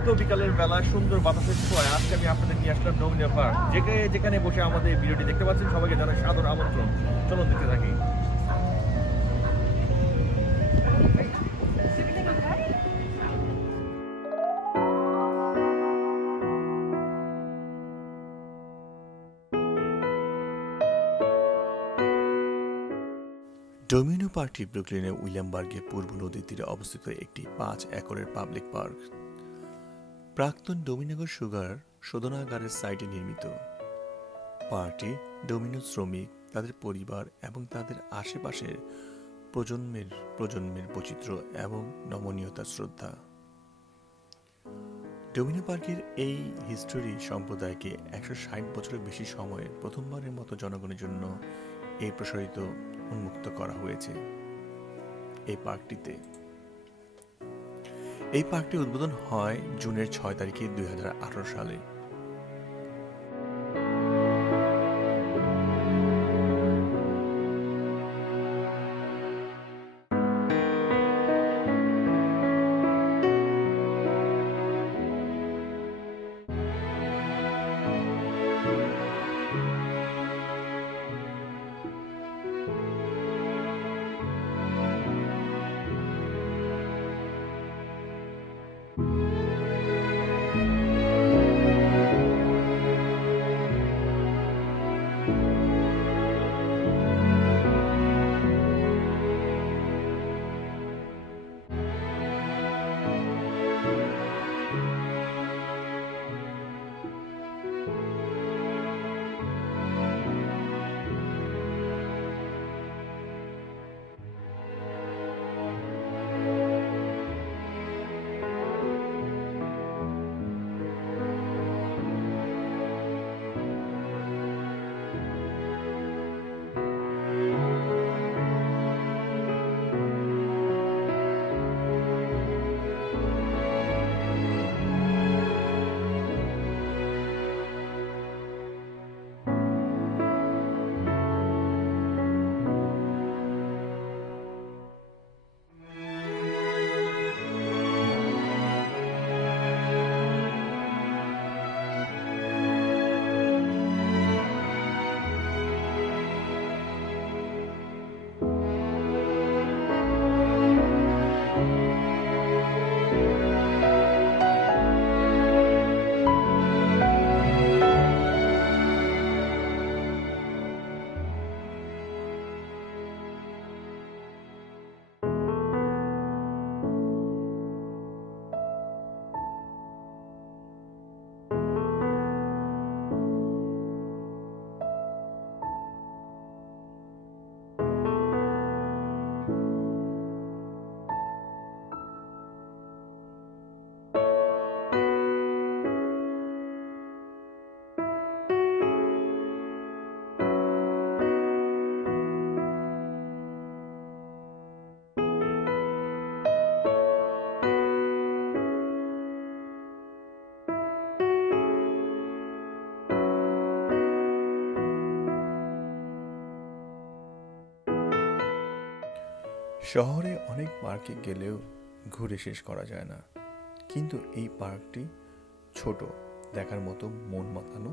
শান্ত বিকালের বেলা সুন্দর বাতাসের ছোঁয়ায় আজকে আমি আপনাদের নিয়ে আসলাম ডোমিনো পার্ক। যেখানে বসে আমাদের ভিডিওটি দেখতে পাচ্ছেন সবাইকে জানাই সাদর আমন্ত্রণ। চলুন দেখতে থাকি। ডোমিনো পার্কটি ব্রুকলিনের উইলিয়ামবার্গের পূর্ব নদীর তীরে অবস্থিত একটি 5 একরের পাবলিক পার্ক। প্রাক্তন ডোমিনো সুগার শোধনাগারের সাইটে নির্মিত পার্কটি ডোমিনো শ্রমিক, তাদের পরিবার এবং তাদের আশেপাশের প্রজন্মের বৈচিত্র্য এবং নমনীয়তার শ্রদ্ধা। ডোমিনো পার্কের এই হিস্টোরি সম্প্রদায়কে 160 বছরের বেশি সময়ে প্রথমবারের মতো জনগণের জন্য এই প্রসারিত উন্মুক্ত করা হয়েছে। এই পার্কটি উদ্বোধন হয় জুনের 6 তারিখে 2018 সালে। শহরে অনেক পার্কে গেলেও ঘুরে শেষ করা যায় না, কিন্তু এই পার্কটি ছোট, দেখার মতো মন মাতানো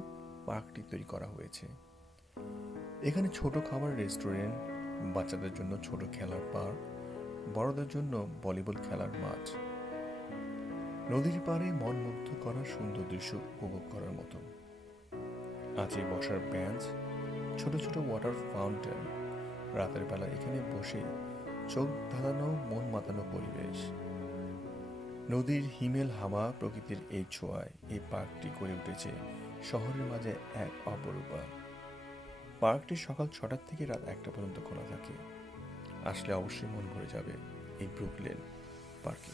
পার্কটি তৈরি করা হয়েছে। এখানে ছোট খাবার রেস্টুরেন্ট, বাচ্চাদের জন্য ছোট খেলার পার্ক, বড়দের জন্য ভলিবল খেলার মাঠ, নদীর পাড়ে মন মুগ্ধ করার সুন্দর দৃশ্য উপভোগ করার মতো আছে বসার বেঞ্চ, ছোট ছোট ওয়াটার ফাউন্টেন, রাতের বেলা এখানে বসে চোখ ধাঁধানো মন মাতানো পরিবেশ। নদীর হিমেল হাওয়া, প্রকৃতির এই ছোঁয়ায় এই পার্কটি গড়ে উঠেছে শহরের মাঝে এক অপরূপা। পার্কটি সকাল 6টা থেকে রাত 1টা পর্যন্ত খোলা থাকে। আসলে অবশ্যই মন ভরে যাবে এই ব্রুকলিন পার্কে।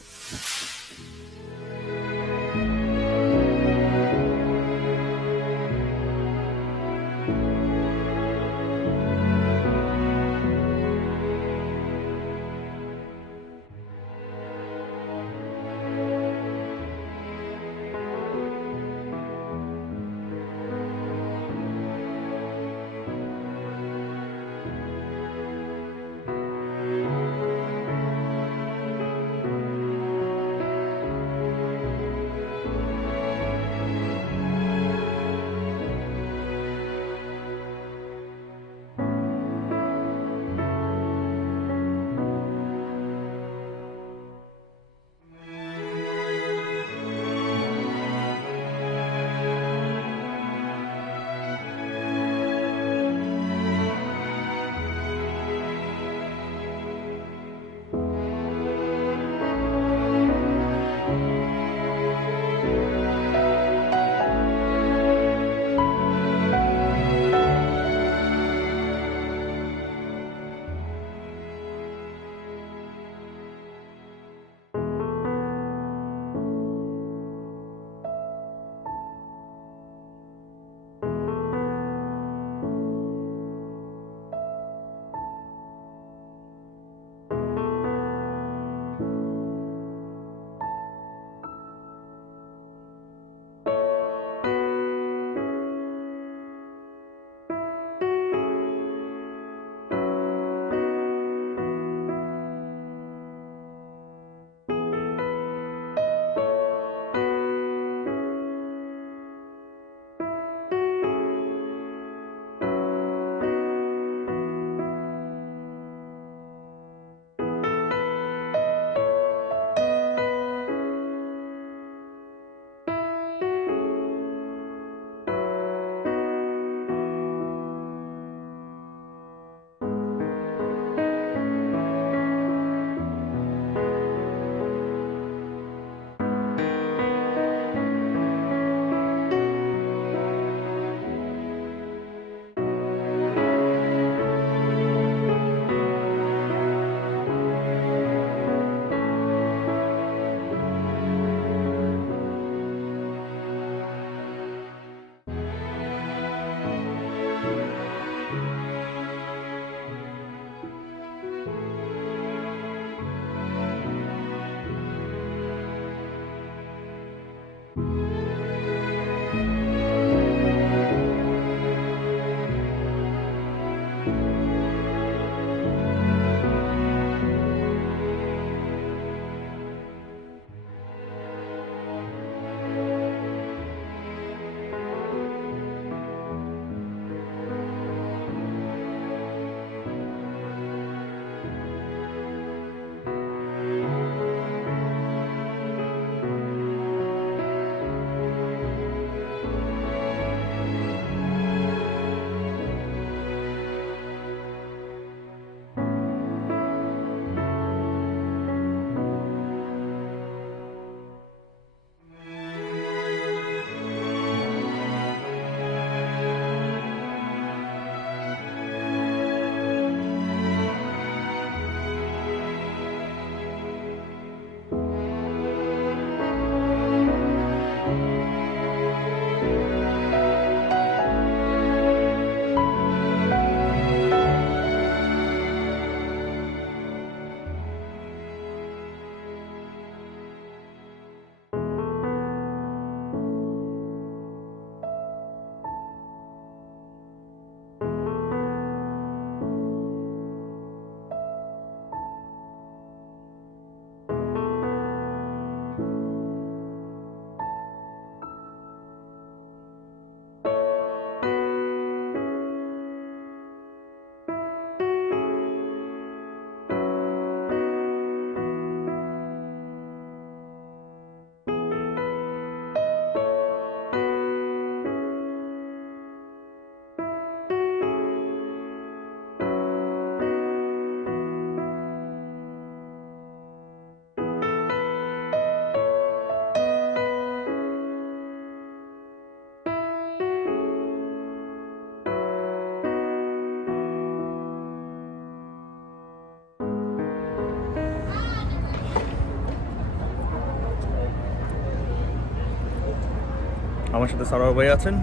আমার সাথে সারোয়ার ভাই আছেন।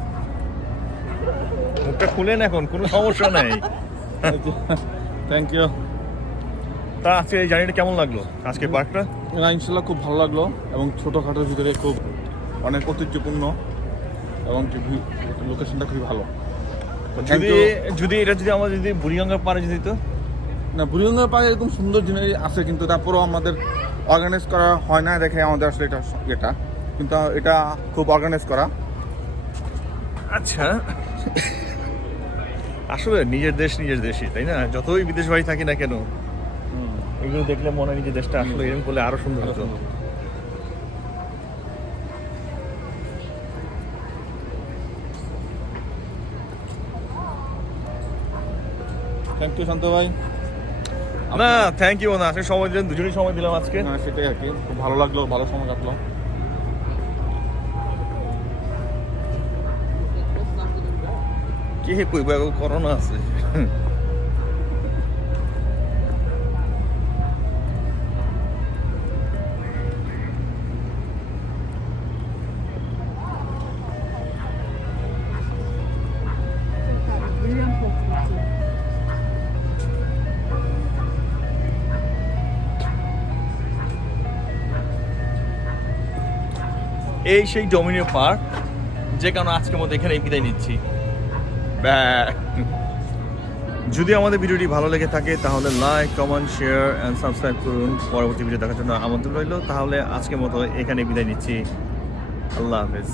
মুখটা খুলেন, এখন কোনো সমস্যা নাই। Thank you. তা আজকে এই জার্নিটা কেমন লাগলো, আজকে পার্কটা? ইনশাল্লাহ খুব ভালো লাগলো, এবং ছোটোখাটোর ভিতরে খুব অনেক ঐতিহ্যপূর্ণ, এবং লোকেশনটা খুবই ভালো। যদি এটা যদি আমরা যদি বুড়িগঙ্গার পাড়ে যদি তো না, বুড়িগঙ্গার পাড়ে এরকম সুন্দর জিনিস আছে, কিন্তু তারপরেও আমাদের অর্গানাইজ করা হয় না দেখে আমাদের আসলে এটা কিন্তু এটা খুব অর্গানাইজ করা। আচ্ছা, আসলে নিজের দেশ নিজের দেশই, তাই না? যতই বিদেশ বাড়ি থাকি না কেন, এগুলো দেখলে মনে হয় নিজের দেশটা আসলে এরকম করলে আরো সুন্দর হতো। থ্যাংক ইউ শান্ত ভাই। না থ্যাংক ইউ না, আজকে সময় দিলেন, দুজনেই সময় দিলাম আজকে। না, সেটাই আর কি, খুব ভালো লাগলো, ভালো সময় কাটলো। কে কইবা, করোনা আছে। এই সেই ডোমিনো পার্ক, যে কারণে আজকের মধ্যে এখানে বিদায় নিচ্ছি। যদি আমাদের ভিডিওটি ভালো লেগে থাকে তাহলে like, comment, share and subscribe করুন। পরবর্তী ভিডিও দেখার জন্য আমন্ত্রণ রইল। তাহলে আজকের মতো এখানে বিদায় নিচ্ছি। আল্লাহ হাফেজ।